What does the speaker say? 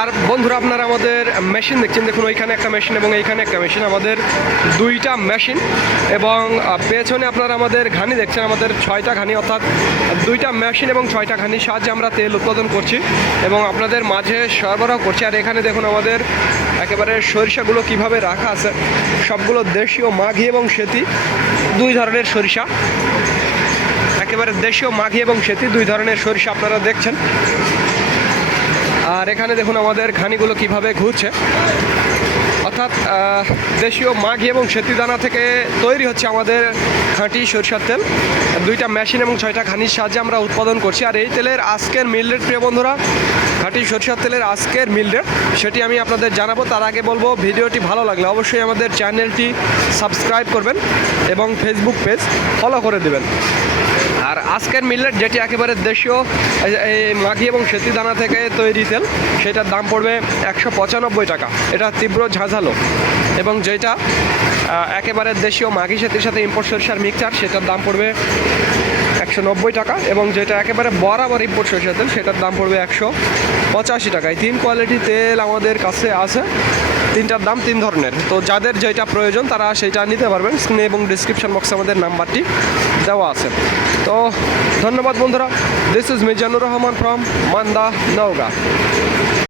আর বন্ধুরা আপনারা আমাদের মেশিন দেখছেন, দেখুন ওইখানে একটা মেশিন এবং এইখানে একটা মেশিন, আমাদের দুইটা মেশিন। এবং পেছনে আপনারা আমাদের ঘানি দেখছেন, আমাদের 6টা ঘানি, অর্থাৎ দুইটা মেশিন এবং 6টা ঘানির সাহায্যে আমরা তেল উৎপাদন করছি এবং আপনাদের মাঝে সরবরাহ করছি। আর এখানে দেখুন আমাদের একেবারে সরিষাগুলো কিভাবে রাখা আছে, সবগুলো দেশীয় মাঘি এবং সেতি, দুই ধরনের সরিষা, একেবারে দেশীয় মাঘি এবং সেতি দুই ধরনের সরিষা আপনারা দেখছেন। আর এখানে দেখুন আমাদের ঘানিগুলো কিভাবে ঘুরছে, অর্থাৎ দেশীয় মাঘি এবং সেতি দানা থেকে তৈরি হচ্ছে আমাদের খাঁটি সরিষার তেল। দুইটা মেশিন এবং 6টা ঘানির সাহায্যে আমরা উৎপাদন করছি। আর এই তেলের আজকের মিল রেট, প্রিয় বন্ধুরা, খাঁটি সরিষার তেলের আজকের মিল রেট সেটি আমি আপনাদের জানাবো। তার আগে বলবো, ভিডিওটি ভালো লাগলে অবশ্যই আমাদের চ্যানেলটি সাবস্ক্রাইব করবেন এবং ফেসবুক পেজ ফলো করে দেবেন। আর আজকের মিল রেট যেটি একেবারে দেশীয় এই মাঘি এবং সেতি দানা থেকে তৈরি তেল, সেটার দাম পড়বে 195 টাকা। এটা তীব্র ঝাঁঝালো। এবং যেটা একেবারে দেশীয় মাঘি সেতির সাথে ইম্পোর্ট সরিষার মিক্সচার, সেটার দাম পড়বে 190 টাকা। এবং যেটা একেবারে বরাবর ইম্পোর্ট সরিষার তেল, সেটার দাম পড়বে 185 টাকা। এই 3 কোয়ালিটি তেল আমাদের কাছে আছে, তিনটার দাম 3 ধরনের। তো যাদের যেটা প্রয়োজন তারা সেটা নিতে পারবেন। স্ক্রিনে এবং ডিসক্রিপশন বক্সে আমাদের নাম্বারটি দেওয়া আছে। তো ধন্যবাদ বন্ধুরা। This is Mizanur Rahman from Manda, Naogaon.